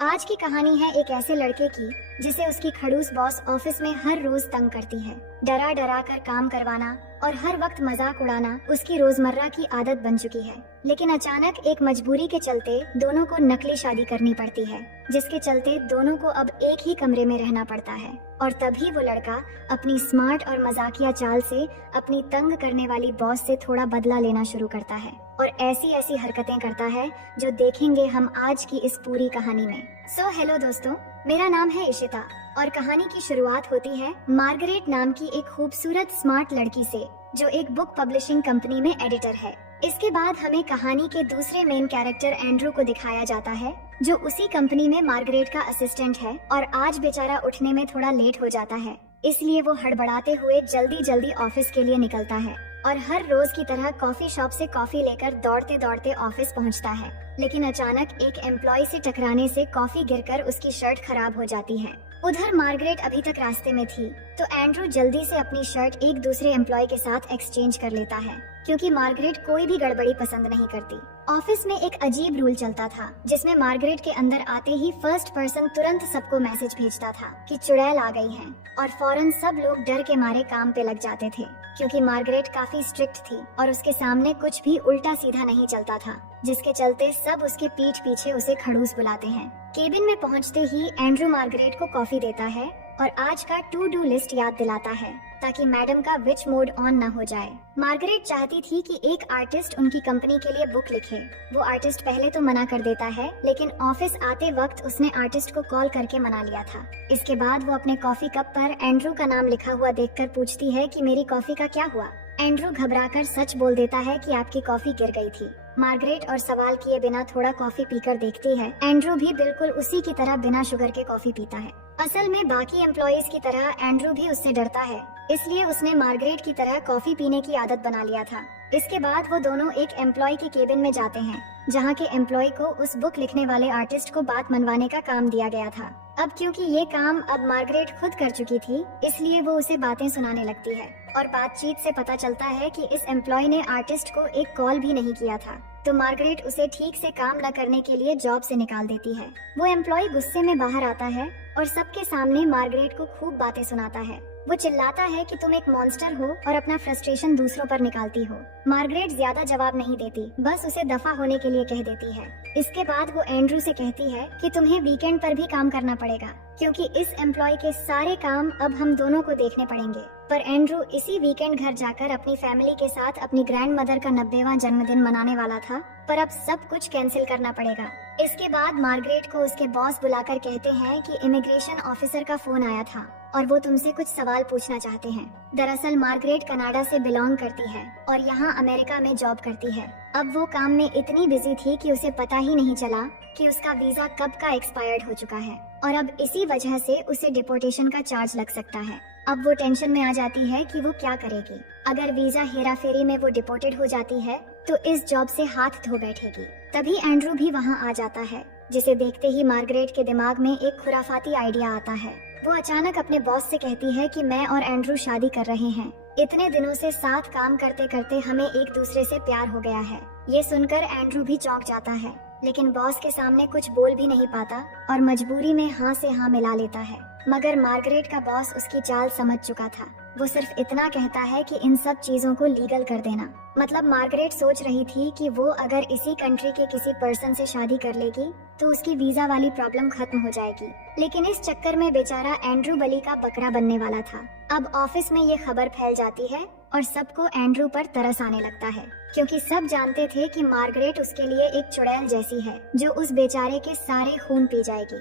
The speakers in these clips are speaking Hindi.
आज की कहानी है एक ऐसे लड़के की जिसे उसकी खड़ूस बॉस ऑफिस में हर रोज तंग करती है। डरा डरा कर काम करवाना और हर वक्त मजाक उड़ाना उसकी रोजमर्रा की आदत बन चुकी है। लेकिन अचानक एक मजबूरी के चलते दोनों को नकली शादी करनी पड़ती है, जिसके चलते दोनों को अब एक ही कमरे में रहना पड़ता है। और तभी वो लड़का अपनी स्मार्ट और मजाकिया चाल से अपनी तंग करने वाली बॉस से थोड़ा बदला लेना शुरू करता है और ऐसी ऐसी हरकतें करता है जो देखेंगे हम आज की इस पूरी कहानी में। हेलो दोस्तों, मेरा नाम है इशिता और कहानी की शुरुआत होती है मार्गरेट नाम की एक खूबसूरत स्मार्ट लड़की से, जो एक बुक पब्लिशिंग कंपनी में एडिटर है। इसके बाद हमें कहानी के दूसरे मेन कैरेक्टर एंड्रू को दिखाया जाता है, जो उसी कंपनी में मार्गरेट का असिस्टेंट है और आज बेचारा उठने में थोड़ा लेट हो जाता है, इसलिए वो हड़बड़ाते हुए जल्दी जल्दी ऑफिस के लिए निकलता है और हर रोज की तरह कॉफी शॉप से कॉफी लेकर दौड़ते दौड़ते ऑफिस पहुंचता है। लेकिन अचानक एक एम्प्लॉय से टकराने से कॉफी गिरकर उसकी शर्ट खराब हो जाती है। उधर मार्गरेट अभी तक रास्ते में थी, तो एंड्रू जल्दी से अपनी शर्ट एक दूसरे एम्प्लॉय के साथ एक्सचेंज कर लेता है, क्योंकि मार्गरेट कोई भी गड़बड़ी पसंद नहीं करती। ऑफिस में एक अजीब रूल चलता था, जिसमें मार्गरेट के अंदर आते ही फर्स्ट पर्सन तुरंत सबको मैसेज भेजता था कि चुड़ैल आ गई है, और फौरन सब लोग डर के मारे काम पे लग जाते थे, क्योंकि मार्गरेट काफी स्ट्रिक्ट थी और उसके सामने कुछ भी उल्टा सीधा नहीं चलता था, जिसके चलते सब उसके पीठ पीछे उसे खड़ूस बुलाते हैं। केबिन में पहुंचते ही एंड्रू मार्गरेट को कॉफी देता है और आज का टू डू लिस्ट याद दिलाता है, ताकि मैडम का विच मोड ऑन न हो जाए। मार्गरेट चाहती थी कि एक आर्टिस्ट उनकी कंपनी के लिए बुक लिखे। वो आर्टिस्ट पहले तो मना कर देता है, लेकिन ऑफिस आते वक्त उसने आर्टिस्ट को कॉल करके मना लिया था। इसके बाद वो अपने कॉफी कप पर एंड्रू का नाम लिखा हुआ देखकर पूछती है कि मेरी कॉफी का क्या हुआ। एंड्रू घबराकर सच बोल देता है कि आपकी कॉफी गिर गई थी। मार्गरेट और सवाल किए बिना थोड़ा कॉफी पीकर देखती है। एंड्रू भी बिल्कुल उसी की तरह बिना शुगर के कॉफी पीता है। असल में बाकी एम्प्लॉइज की तरह एंड्रू भी उससे डरता है, इसलिए उसने मार्गरेट की तरह कॉफी पीने की आदत बना लिया था। इसके बाद वो दोनों एक एम्प्लॉय के केबिन में जाते हैं, जहाँ के एम्प्लॉय को उस बुक लिखने वाले आर्टिस्ट को बात मनवाने का काम दिया गया था। अब क्योंकि ये काम अब मार्गरेट खुद कर चुकी थी, इसलिए वो उसे बातें सुनाने लगती है और बातचीत से पता चलता है कि इस एम्प्लॉय ने आर्टिस्ट को एक कॉल भी नहीं किया था, तो मार्गरेट उसे ठीक से काम न करने के लिए जॉब से निकाल देती है। वो एम्प्लॉय गुस्से में बाहर आता है और सबके सामने मार्गरेट को खूब बातें सुनाता है। वो चिल्लाता है कि तुम एक मॉन्स्टर हो और अपना फ्रस्ट्रेशन दूसरों पर निकालती हो। मार्गरेट ज्यादा जवाब नहीं देती, बस उसे दफा होने के लिए कह देती है। इसके बाद वो एंड्रू से कहती है कि तुम्हें वीकेंड पर भी काम करना पड़ेगा, क्योंकि इस एम्प्लॉय के सारे काम अब हम दोनों को देखने पड़ेंगे। पर एंड्रू इसी वीकेंड घर जाकर अपनी फैमिली के साथ अपनी ग्रैंड मदर का 90वां जन्मदिन मनाने वाला था, पर अब सब कुछ कैंसिल करना पड़ेगा। इसके बाद मार्गरेट को उसके बॉस बुलाकर कहते हैं कि इमिग्रेशन ऑफिसर का फोन आया था और वो तुमसे कुछ सवाल पूछना चाहते हैं। दरअसल मार्गरेट कनाडा से बिलोंग करती है और यहाँ अमेरिका में जॉब करती है। अब वो काम में इतनी बिजी थी कि उसे पता ही नहीं चला कि उसका वीजा कब का एक्सपायर्ड हो चुका है, और अब इसी वजह से उसे डिपोर्टेशन का चार्ज लग सकता है। अब वो टेंशन में आ जाती है कि वो क्या करेगी। अगर वीजा हेरा फेरी में वो डिपोर्टेड हो जाती है तो इस जॉब से हाथ धो बैठेगी। तभी एंड्रू भी वहाँ आ जाता है, जिसे देखते ही मार्गरेट के दिमाग में एक खुराफाती आइडिया आता है। वो अचानक अपने बॉस से कहती है कि मैं और एंड्रू शादी कर रहे हैं। इतने दिनों से साथ काम करते करते हमें एक दूसरे से प्यार हो गया है। ये सुनकर एंड्रू भी चौंक जाता है, लेकिन बॉस के सामने कुछ बोल भी नहीं पाता और मजबूरी में हाँ से हाँ मिला लेता है। मगर मार्गरेट का बॉस उसकी चाल समझ चुका था। वो सिर्फ इतना कहता है कि इन सब चीजों को लीगल कर देना। मतलब मार्गरेट सोच रही थी कि वो अगर इसी कंट्री के किसी पर्सन से शादी कर लेगी तो उसकी वीजा वाली प्रॉब्लम खत्म हो जाएगी, लेकिन इस चक्कर में बेचारा एंड्रू बलि का बकरा बनने वाला था। अब ऑफिस में ये खबर फैल जाती है और सबको एंड्रू पर तरस आने लगता है, क्योंकि सब जानते थे कि मार्गरेट उसके लिए एक चुड़ैल जैसी है, जो उस बेचारे के सारे खून पी जाएगी।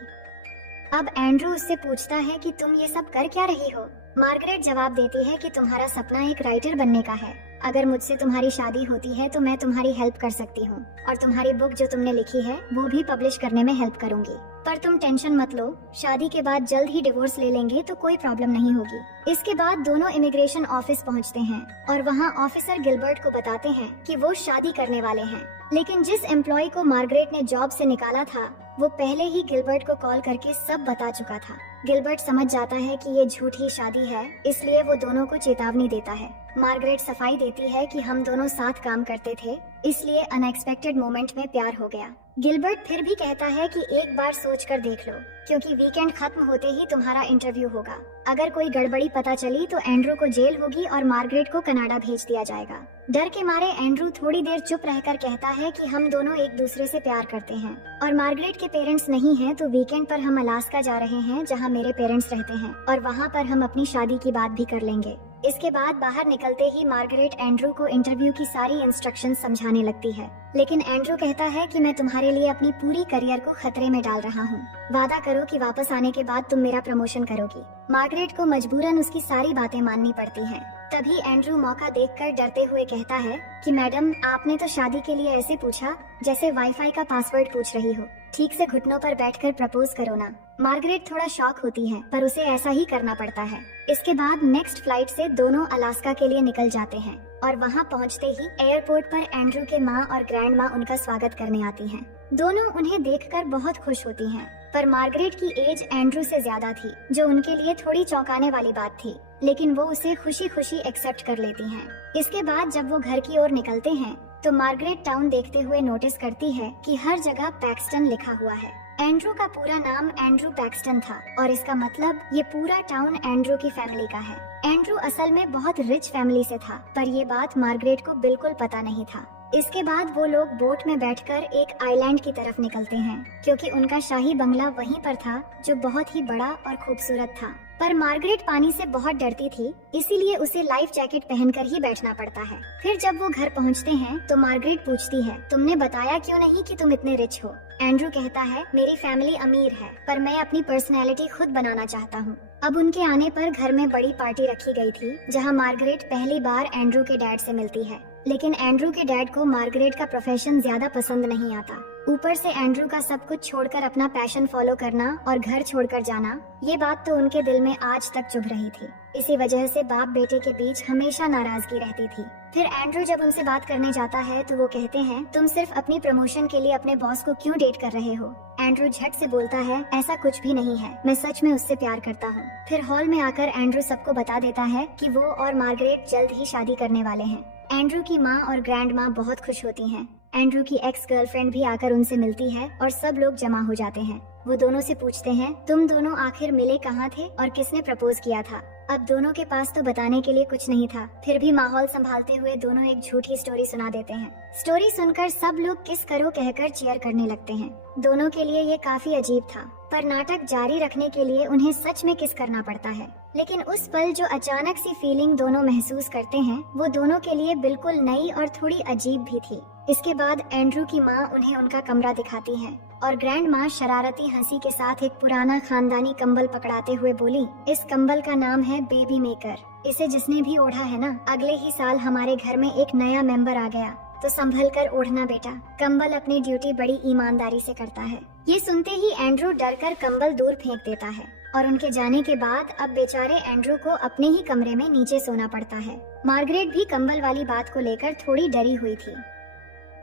अब एंड्रू उससे पूछता है कि तुम ये सब कर क्या रही हो। मार्गरेट जवाब देती है कि तुम्हारा सपना एक राइटर बनने का है। अगर मुझसे तुम्हारी शादी होती है तो मैं तुम्हारी हेल्प कर सकती हूँ और तुम्हारी बुक जो तुमने लिखी है वो भी पब्लिश करने में हेल्प करूंगी। पर तुम टेंशन मत लो, शादी के बाद जल्द ही डिवोर्स ले लेंगे तो कोई प्रॉब्लम नहीं होगी। इसके बाद दोनों इमिग्रेशन ऑफिस पहुँचते हैं और वहाँ ऑफिसर गिलबर्ट को बताते हैं कि वो शादी करने वाले हैं। लेकिन जिस एम्प्लॉय को मार्गरेट ने जॉब से निकाला था वो पहले ही गिलबर्ट को कॉल करके सब बता चुका था। गिलबर्ट समझ जाता है कि ये झूठी शादी है, इसलिए वो दोनों को चेतावनी देता है। मार्गरेट सफाई देती है कि हम दोनों साथ काम करते थे, इसलिए अनएक्सपेक्टेड मोमेंट में प्यार हो गया। गिलबर्ट फिर भी कहता है कि एक बार सोच कर देख लो, क्योंकि वीकेंड खत्म होते ही तुम्हारा इंटरव्यू होगा। अगर कोई गड़बड़ी पता चली तो एंड्रू को जेल होगी और मार्गरेट को कनाडा भेज दिया जाएगा। डर के मारे एंड्रू थोड़ी देर चुप रहकर कहता है कि हम दोनों एक दूसरे से प्यार करते हैं और मार्गरेट के पेरेंट्स नहीं हैं, तो वीकेंड पर हम अलास्का जा रहे हैं जहां मेरे पेरेंट्स रहते हैं, और वहां पर हम अपनी शादी की बात भी कर लेंगे। इसके बाद बाहर निकलते ही मार्गरेट एंड्रू को इंटरव्यू की सारी इंस्ट्रक्शन समझाने लगती है, लेकिन एंड्रू कहता है कि मैं तुम्हारे लिए अपनी पूरी करियर को खतरे में डाल रहा हूँ। वादा करो कि वापस आने के बाद तुम मेरा प्रमोशन करोगी। मार्गरेट को मजबूरन उसकी सारी बातें माननी पड़ती हैं। तभी एंड्रू मौका देखकर डरते हुए कहता है कि मैडम, आपने तो शादी के लिए ऐसे पूछा जैसे वाईफाई का पासवर्ड पूछ रही हो। ठीक से घुटनों पर बैठकर प्रपोज करो ना। मार्गरेट थोड़ा शॉक होती है, पर उसे ऐसा ही करना पड़ता है। इसके बाद नेक्स्ट फ्लाइट से दोनों अलास्का के लिए निकल जाते हैं और वहां पहुंचते ही एयरपोर्ट पर एंड्रू के माँ और ग्रैंड माँ उनका स्वागत करने आती हैं। दोनों उन्हें देखकर बहुत खुश होती हैं, पर मार्गरेट की एज एंड्रू से ज्यादा थी, जो उनके लिए थोड़ी चौंकाने वाली बात थी, लेकिन वो उसे खुशी खुशी एक्सेप्ट कर लेती हैं। इसके बाद जब वो घर की ओर निकलते हैं तो मार्गरेट टाउन देखते हुए नोटिस करती है कि हर जगह पैक्सटन लिखा हुआ है। एंड्रू का पूरा नाम एंड्रू पैक्सटन था और इसका मतलब ये पूरा टाउन एंड्रू की फैमिली का है। एंड्रू असल में बहुत रिच फैमिली से था, पर ये बात मार्गरेट को बिल्कुल पता नहीं था। इसके बाद वो लोग बोट में बैठकर एक आइलैंड की तरफ निकलते हैं, क्योंकि उनका शाही बंगला वहीं पर था, जो बहुत ही बड़ा और खूबसूरत था। पर मार्गरेट पानी से बहुत डरती थी, इसीलिए उसे लाइफ जैकेट पहनकर ही बैठना पड़ता है। फिर जब वो घर पहुंचते हैं तो मार्गरेट पूछती है, तुमने बताया क्यों नहीं कि तुम इतने रिच हो? एंड्रू कहता है, मेरी फैमिली अमीर है, पर मैं अपनी पर्सनैलिटी खुद बनाना चाहता हूँ। अब उनके आने पर घर में बड़ी पार्टी रखी गई थी, जहाँ मार्गरेट पहली बार एंड्रू के डैड से मिलती है। लेकिन एंड्रू के डैड को मार्गरेट का प्रोफेशन ज्यादा पसंद नहीं आता। ऊपर से एंड्रू का सब कुछ छोड़कर अपना पैशन फॉलो करना और घर छोड़कर जाना, ये बात तो उनके दिल में आज तक चुभ रही थी। इसी वजह से बाप बेटे के बीच हमेशा नाराजगी रहती थी। फिर एंड्रू जब उनसे बात करने जाता है तो वो कहते हैं, तुम सिर्फ अपनी प्रमोशन के लिए अपने बॉस को क्यों डेट कर रहे हो? एंड्रू झट से बोलता है, ऐसा कुछ भी नहीं है, मैं सच में उससे प्यार करता हूँ। फिर हॉल में आकर एंड्रू सबको बता देता है कि वो और मार्गरेट जल्द ही शादी करने वाले हैं। एंड्रू की माँ और ग्रैंड माँ बहुत खुश होती हैं। एंड्रू की एक्स गर्लफ्रेंड भी आकर उनसे मिलती है और सब लोग जमा हो जाते हैं। वो दोनों से पूछते हैं, तुम दोनों आखिर मिले कहाँ थे और किसने प्रपोज किया था? अब दोनों के पास तो बताने के लिए कुछ नहीं था, फिर भी माहौल संभालते हुए दोनों एक झूठी स्टोरी सुना देते हैं। स्टोरी सुनकर सब लोग किस करो कहकर चीयर करने लगते हैं। दोनों के लिए ये काफी अजीब था, पर नाटक जारी रखने के लिए उन्हें सच में किस करना पड़ता है। लेकिन उस पल जो अचानक सी फीलिंग दोनों महसूस करते हैं, वो दोनों के लिए बिल्कुल नई और थोड़ी अजीब भी थी। इसके बाद एंड्रू की माँ उन्हें उनका कमरा दिखाती है और ग्रैंड माँ शरारती हंसी के साथ एक पुराना खानदानी कंबल पकड़ाते हुए बोली, इस कंबल का नाम है बेबी मेकर। इसे जिसने भी ओढ़ा है ना, अगले ही साल हमारे घर में एक नया मेंबर आ गया, तो संभल कर ओढ़ना बेटा। कंबल अपनी ड्यूटी बड़ी ईमानदारी से करता है। ये सुनते ही एंड्रू डरकर कंबल दूर फेंक देता है और उनके जाने के बाद अब बेचारे एंड्रू को अपने ही कमरे में नीचे सोना पड़ता है। मार्गरेट भी कंबल वाली बात को लेकर थोड़ी डरी हुई थी।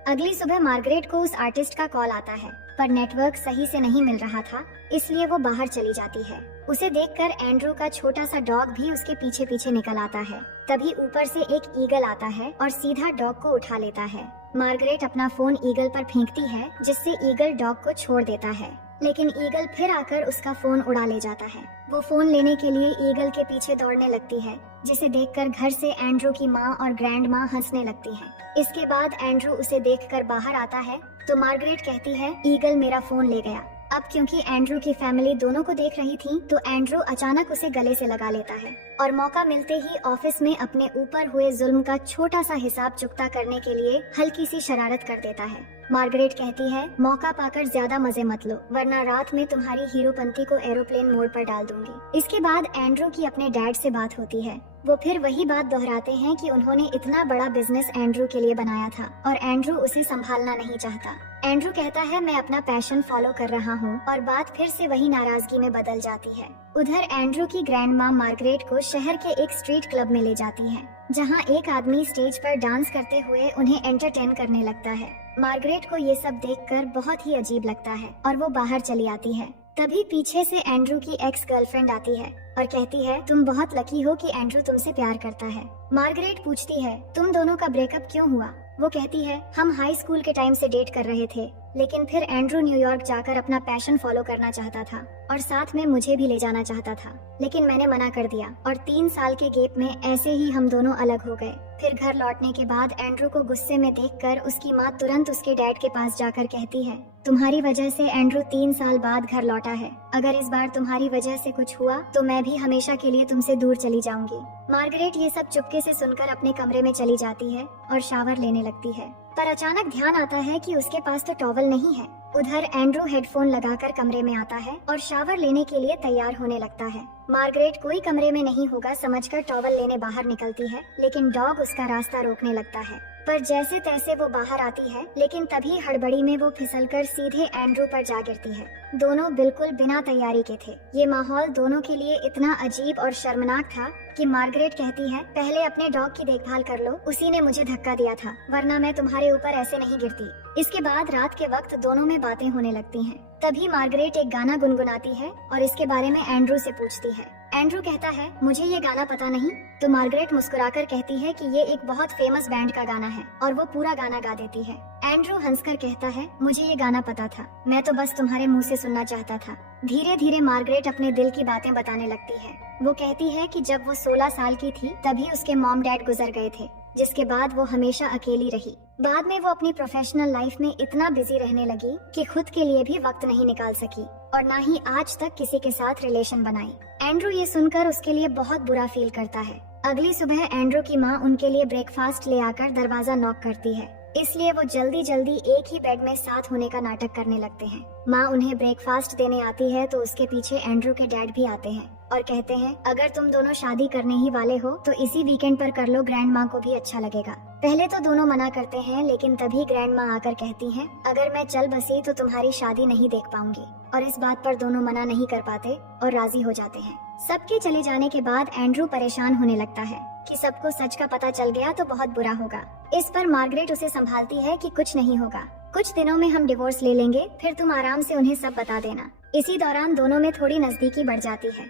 अगली सुबह मार्गरेट को उस आर्टिस्ट का कॉल आता है, पर नेटवर्क सही से नहीं मिल रहा था, इसलिए वो बाहर चली जाती है। उसे देखकर एंड्रू का छोटा सा डॉग भी उसके पीछे पीछे निकल आता है। तभी ऊपर से एक ईगल आता है और सीधा डॉग को उठा लेता है। मार्गरेट अपना फोन ईगल पर फेंकती है, जिससे ईगल डॉग को छोड़ देता है, लेकिन ईगल फिर आकर उसका फोन उड़ा ले जाता है। वो फोन लेने के लिए ईगल के पीछे दौड़ने लगती है, जिसे देखकर घर से एंड्रू की माँ और ग्रैंड माँ हंसने लगती हैं। इसके बाद एंड्रू उसे देखकर बाहर आता है तो मार्गरेट कहती है, ईगल मेरा फोन ले गया। अब क्योंकि एंड्रू की फैमिली दोनों को देख रही थी, तो एंड्रू अचानक उसे गले से लगा लेता है और मौका मिलते ही ऑफिस में अपने ऊपर हुए जुल्म का छोटा सा हिसाब चुकता करने के लिए हल्की सी शरारत कर देता है। मार्गरेट कहती है, मौका पाकर ज्यादा मजे मत लो, वरना रात में तुम्हारी हीरोपंती को एरोप्लेन मोड पर डाल दूंगी। इसके बाद एंड्रू की अपने डैड से बात होती है। वो फिर वही बात दोहराते हैं कि उन्होंने इतना बड़ा बिजनेस एंड्रू के लिए बनाया था और एंड्रू उसे संभालना नहीं चाहता। एंड्रू कहता है, मैं अपना पैशन फॉलो कर रहा हूँ, और बात फिर से वही नाराजगी में बदल जाती है। उधर एंड्रू की ग्रैंड माँ मार्गरेट को शहर के एक स्ट्रीट क्लब में ले जाती है, जहाँ एक आदमी स्टेज पर डांस करते हुए उन्हें एंटरटेन करने लगता है। मार्गरेट को ये सब देखकर बहुत ही अजीब लगता है और वो बाहर चली आती है। तभी पीछे से एंड्रू की एक्स गर्लफ्रेंड आती है और कहती है तुम बहुत लकी हो कि एंड्रू तुमसे प्यार करता है। मार्गरेट पूछती है तुम दोनों का ब्रेकअप क्यों हुआ? वो कहती है हम हाई स्कूल के टाइम से डेट कर रहे थे, लेकिन फिर एंड्रू न्यूयॉर्क जाकर अपना पैशन फॉलो करना चाहता था और साथ में मुझे भी ले जाना चाहता था, लेकिन मैंने मना कर दिया और 3 साल के गैप में ऐसे ही हम दोनों अलग हो गए। फिर घर लौटने के बाद एंड्रू को गुस्से में देखकर उसकी माँ तुरंत उसके डैड के पास जाकर कहती है तुम्हारी वजह से एंड्रू 3 साल बाद घर लौटा है। अगर इस बार तुम्हारी वजह से कुछ हुआ तो मैं भी हमेशा के लिए तुमसे दूर चली जाऊंगी। मार्गरेट ये सब चुपके से सुनकर अपने कमरे में चली जाती है और शावर लेने लगती है, पर अचानक ध्यान आता है कि उसके पास तो टॉवल नहीं है। उधर एंड्रू हेडफोन लगाकर कमरे में आता है और शावर लेने के लिए तैयार होने लगता है। मार्गरेट कोई कमरे में नहीं होगा समझकर टॉवल लेने बाहर निकलती है, लेकिन डॉग उसका रास्ता रोकने लगता है। पर जैसे तैसे वो बाहर आती है, लेकिन तभी हड़बड़ी में वो फिसलकर सीधे एंड्रू पर जा गिरती है। दोनों बिल्कुल बिना तैयारी के थे। ये माहौल दोनों के लिए इतना अजीब और शर्मनाक था कि मार्गरेट कहती है पहले अपने डॉग की देखभाल कर लो, उसी ने मुझे धक्का दिया था, वरना मैं तुम्हारे ऊपर ऐसे नहीं गिरती। इसके बाद रात के वक्त दोनों में बातें होने लगती हैं। तभी मार्गरेट एक गाना गुनगुनाती है और इसके बारे में एंड्रू से पूछती है। एंड्रू कहता है मुझे ये गाना पता नहीं, तो मार्गरेट मुस्कुराकर कहती है कि ये एक बहुत फेमस बैंड का गाना है और वो पूरा गाना गा देती है। एंड्रू हंसकर कहता है मुझे ये गाना पता था, मैं तो बस तुम्हारे मुंह से सुनना चाहता था। धीरे धीरे मार्गरेट अपने दिल की बातें बताने लगती है। वो कहती है कि जब वो 16 साल की थी तभी उसके मॉम डैड गुजर गए थे, जिसके बाद वो हमेशा अकेली रही। बाद में वो अपनी प्रोफेशनल लाइफ में इतना बिजी रहने लगी कि खुद के लिए भी वक्त नहीं निकाल सकी और ना ही आज तक किसी के साथ रिलेशन बनाई। एंड्रू ये सुनकर उसके लिए बहुत बुरा फील करता है। अगली सुबह एंड्रू की माँ उनके लिए ब्रेकफास्ट ले आकर दरवाजा नॉक करती है, इसलिए वो जल्दी जल्दी एक ही बेड में साथ होने का नाटक करने लगते हैं। माँ उन्हें ब्रेकफास्ट देने आती है तो उसके पीछे एंड्रू के डैड भी आते हैं और कहते हैं अगर तुम दोनों शादी करने ही वाले हो तो इसी वीकेंड पर कर लो, ग्रैंड माँ को भी अच्छा लगेगा। पहले तो दोनों मना करते हैं, लेकिन तभी ग्रैंड माँ आकर कहती हैं अगर मैं चल बसी तो तुम्हारी शादी नहीं देख पाऊंगी, और इस बात पर दोनों मना नहीं कर पाते और राजी हो जाते हैं। सबके चले जाने के बाद एंड्रू परेशान होने लगता है कि सबको सच का पता चल गया तो बहुत बुरा होगा। इस पर मार्गरेट उसे संभालती है कि कुछ नहीं होगा, कुछ दिनों में हम डिवोर्स ले लेंगे, फिर तुम आराम से उन्हें सब बता देना। इसी दौरान दोनों में थोड़ी नजदीकी बढ़ जाती है,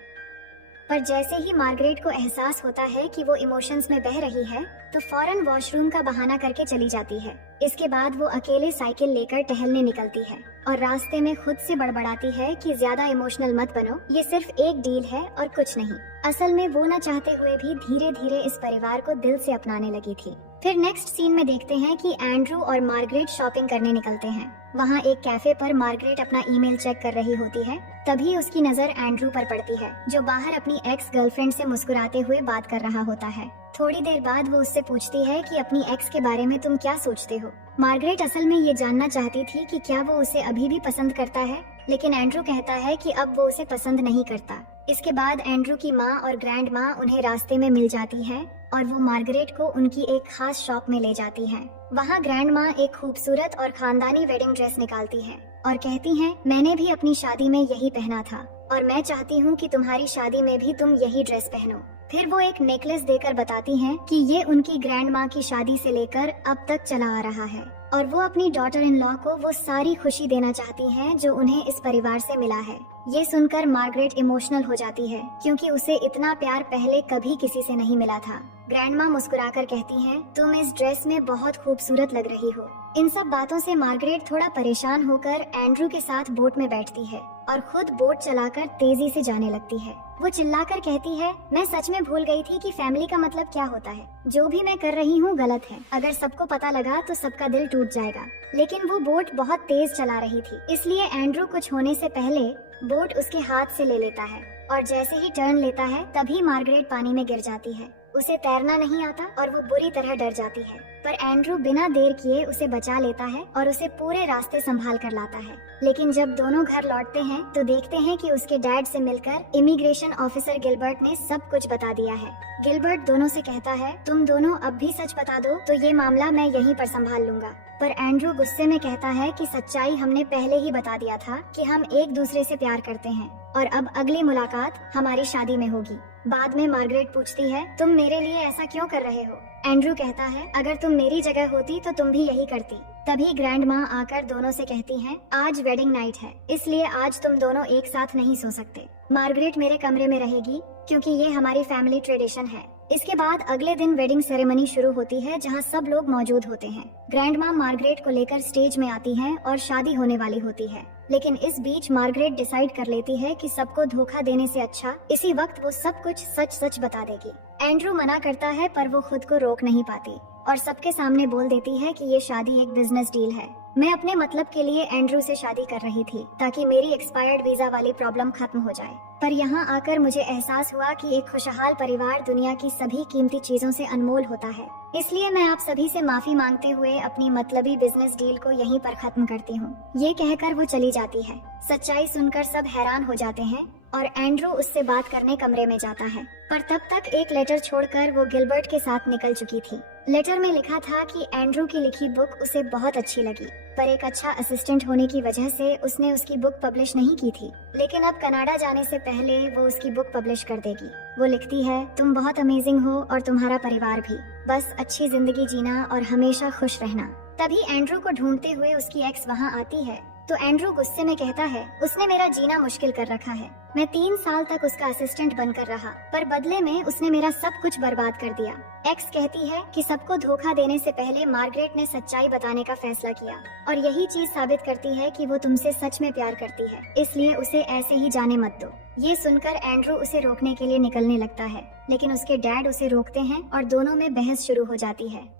पर जैसे ही मार्गरेट को एहसास होता है कि वो इमोशंस में बह रही है तो फौरन वॉशरूम का बहाना करके चली जाती है। इसके बाद वो अकेले साइकिल लेकर टहलने निकलती है और रास्ते में खुद से बड़बड़ाती है कि ज्यादा इमोशनल मत बनो, ये सिर्फ एक डील है और कुछ नहीं। असल में वो न चाहते हुए भी धीरे धीरे इस परिवार को दिल से अपनाने लगी थी। फिर नेक्स्ट सीन में देखते हैं कि एंड्रू और मार्गरेट शॉपिंग करने निकलते हैं। वहाँ एक कैफे पर मार्गरेट अपना ईमेल चेक कर रही होती है, तभी उसकी नजर एंड्रू पर पड़ती है, जो बाहर अपनी एक्स गर्लफ्रेंड से मुस्कुराते हुए बात कर रहा होता है। थोड़ी देर बाद वो उससे पूछती है कि अपनी एक्स के बारे में तुम क्या सोचते हो। मार्गरेट असल में ये जानना चाहती थी कि क्या वो उसे अभी भी पसंद करता है, लेकिन एंड्रू कहता है कि अब वो उसे पसंद नहीं करता। इसके बाद एंड्रू की माँ और ग्रैंड माँ उन्हें रास्ते में मिल जाती है और वो मार्गरेट को उनकी एक खास शॉप में ले जाती है। वहाँ ग्रैंड माँ एक खूबसूरत और खानदानी वेडिंग ड्रेस निकालती है और कहती हैं मैंने भी अपनी शादी में यही पहना था और मैं चाहती हूँ कि तुम्हारी शादी में भी तुम यही ड्रेस पहनो। फिर वो एक नेकलेस देकर बताती हैं कि ये उनकी ग्रैंड माँ की शादी से लेकर अब तक चला आ रहा है और वो अपनी डॉटर इन लॉ को वो सारी खुशी देना चाहती हैं जो उन्हें इस परिवार से मिला है। ये सुनकर मार्गरेट इमोशनल हो जाती है क्योंकि उसे इतना प्यार पहले कभी किसी से नहीं मिला था। ग्रैंड माँ मुस्कुराकर कहती हैं तुम इस ड्रेस में बहुत खूबसूरत लग रही हो। इन सब बातों से मार्गरेट थोड़ा परेशान होकर एंड्रू के साथ बोट में बैठती है और खुद बोट चलाकर तेजी से जाने लगती है। वो चिल्लाकर कहती है मैं सच में भूल गई थी कि फैमिली का मतलब क्या होता है। जो भी मैं कर रही हूँ गलत है, अगर सबको पता लगा तो सबका दिल टूट जाएगा। लेकिन वो बोट बहुत तेज चला रही थी, इसलिए एंड्रू कुछ होने से पहले बोट उसके हाथ से ले लेता है और जैसे ही टर्न लेता है तभी मार्गरेट पानी में गिर जाती है। उसे तैरना नहीं आता और वो बुरी तरह डर जाती है, पर एंड्रू बिना देर किए उसे बचा लेता है और उसे पूरे रास्ते संभाल कर लाता है। लेकिन जब दोनों घर लौटते हैं तो देखते हैं कि उसके डैड से मिलकर इमिग्रेशन ऑफिसर गिलबर्ट ने सब कुछ बता दिया है। गिलबर्ट दोनों से कहता है तुम दोनों अब भी सच बता दो तो ये मामला मैं यहीं पर संभाल लूंगा। पर एंड्रू गुस्से में कहता है कि सच्चाई हमने पहले ही बता दिया था कि हम एक दूसरे से प्यार करते हैं और अब अगली मुलाकात हमारी शादी में होगी। बाद में मार्गरेट पूछती है तुम मेरे लिए ऐसा क्यों कर रहे हो। एंड्रू कहता है अगर तुम मेरी जगह होती तो तुम भी यही करती। तभी ग्रैंड माँ आकर दोनों से कहती हैं, आज वेडिंग नाइट है, इसलिए आज तुम दोनों एक साथ नहीं सो सकते। मार्गरेट मेरे कमरे में रहेगी क्योंकि ये हमारी फैमिली ट्रेडिशन है। इसके बाद अगले दिन वेडिंग सेरेमनी शुरू होती है जहाँ सब लोग मौजूद होते हैं। ग्रैंड माँ मार्गरेट को लेकर स्टेज में आती हैं और शादी होने वाली होती है। लेकिन इस बीच मार्गरेट डिसाइड कर लेती है कि सबको धोखा देने से अच्छा इसी वक्त वो सब कुछ सच सच बता देगी। एंड्रू मना करता है पर वो खुद को रोक नहीं पाती और सबके सामने बोल देती है कि ये शादी एक बिजनेस डील है। मैं अपने मतलब के लिए एंड्रू से शादी कर रही थी ताकि मेरी एक्सपायर्ड वीजा वाली प्रॉब्लम खत्म हो जाए। पर यहाँ आकर मुझे एहसास हुआ कि एक खुशहाल परिवार दुनिया की सभी कीमती चीजों से अनमोल होता है। इसलिए मैं आप सभी से माफी मांगते हुए अपनी मतलबी बिजनेस डील को यहीं पर खत्म करती हूँ। ये कहकर वो चली जाती है। सच्चाई सुनकर सब हैरान हो जाते हैं और एंड्रू उससे बात करने कमरे में जाता है। पर तब तक एक लेटर छोड़कर वो गिलबर्ट के साथ निकल चुकी थी। लेटर में लिखा था कि एंड्रू की लिखी बुक उसे बहुत अच्छी लगी, पर एक अच्छा असिस्टेंट होने की वजह से उसने उसकी बुक पब्लिश नहीं की थी। लेकिन अब कनाडा जाने से पहले वो उसकी बुक पब्लिश कर देगी। वो लिखती है, तुम बहुत अमेजिंग हो और तुम्हारा परिवार भी, बस अच्छी जिंदगी जीना और हमेशा खुश रहना। तभी एंड्रू को ढूंढते हुए उसकी एक्स वहाँ आती है तो एंड्रू गुस्से में कहता है, उसने मेरा जीना मुश्किल कर रखा है। मैं 3 साल तक उसका असिस्टेंट बनकर रहा, पर बदले में उसने मेरा सब कुछ बर्बाद कर दिया। एक्स कहती है कि सबको धोखा देने से पहले मार्गरेट ने सच्चाई बताने का फैसला किया और यही चीज साबित करती है कि वो तुमसे सच में प्यार करती है, इसलिए उसे ऐसे ही जाने मत दो। ये सुनकर एंड्रू उसे रोकने के लिए निकलने लगता है, लेकिन उसके डैड उसे रोकते हैं और दोनों में बहस शुरू हो जाती है।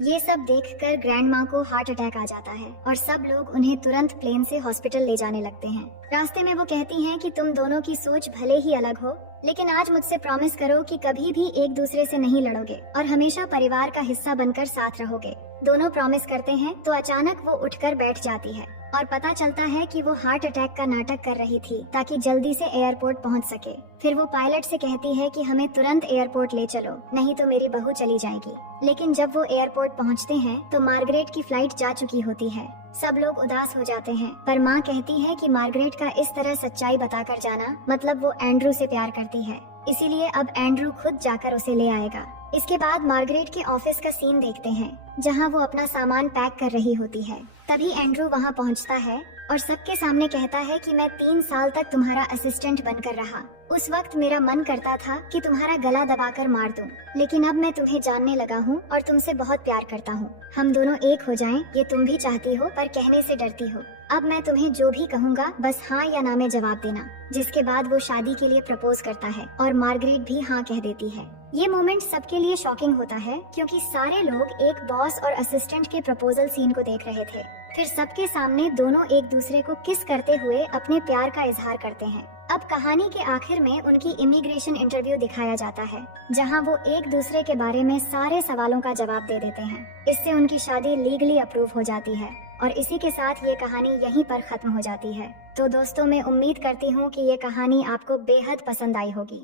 ये सब देखकर ग्रैंड माँ को हार्ट अटैक आ जाता है और सब लोग उन्हें तुरंत प्लेन से हॉस्पिटल ले जाने लगते हैं। रास्ते में वो कहती हैं कि तुम दोनों की सोच भले ही अलग हो, लेकिन आज मुझसे प्रॉमिस करो कि कभी भी एक दूसरे से नहीं लड़ोगे और हमेशा परिवार का हिस्सा बनकर साथ रहोगे। दोनों प्रॉमिस करते हैं तो अचानक वो उठकर बैठ जाती है और पता चलता है कि वो हार्ट अटैक का नाटक कर रही थी ताकि जल्दी से एयरपोर्ट पहुंच सके। फिर वो पायलट से कहती है कि हमें तुरंत एयरपोर्ट ले चलो, नहीं तो मेरी बहू चली जाएगी। लेकिन जब वो एयरपोर्ट पहुंचते हैं तो मार्गरेट की फ्लाइट जा चुकी होती है। सब लोग उदास हो जाते हैं, पर माँ कहती है कि मार्गरेट का इस तरह सच्चाई बताकर जाना मतलब वो एंड्रू से प्यार करती है, इसीलिए अब एंड्रू खुद जाकर उसे ले आएगा। इसके बाद मार्गरेट के ऑफिस का सीन देखते हैं जहां वो अपना सामान पैक कर रही होती है। तभी एंड्रू वहां पहुंचता है और सबके सामने कहता है कि मैं 3 साल तक तुम्हारा असिस्टेंट बनकर रहा। उस वक्त मेरा मन करता था कि तुम्हारा गला दबाकर मार दूं, लेकिन अब मैं तुम्हें जानने लगा हूँ और तुमसे बहुत प्यार करता हूँ। हम दोनों एक हो जाएं, ये तुम भी चाहती हो पर कहने से डरती हो। अब मैं तुम्हें जो भी कहूँगा बस हाँ या ना में जवाब देना। जिसके बाद वो शादी के लिए प्रपोज करता है और मार्गरेट भी हाँ कह देती है। ये मोमेंट सबके लिए शॉकिंग होता है क्योंकि सारे लोग एक बॉस और असिस्टेंट के प्रपोजल सीन को देख रहे थे। फिर सबके सामने दोनों एक दूसरे को किस करते हुए अपने प्यार का इजहार करते हैं। अब कहानी के आखिर में उनकी इमिग्रेशन इंटरव्यू दिखाया जाता है जहां वो एक दूसरे के बारे में सारे सवालों का जवाब दे देते हैं। इससे उनकी शादी लीगली अप्रूव हो जाती है और इसी के साथ ये कहानी यहीं पर खत्म हो जाती है। तो दोस्तों, मैं उम्मीद करती हूँ कि ये कहानी आपको बेहद पसंद आई होगी।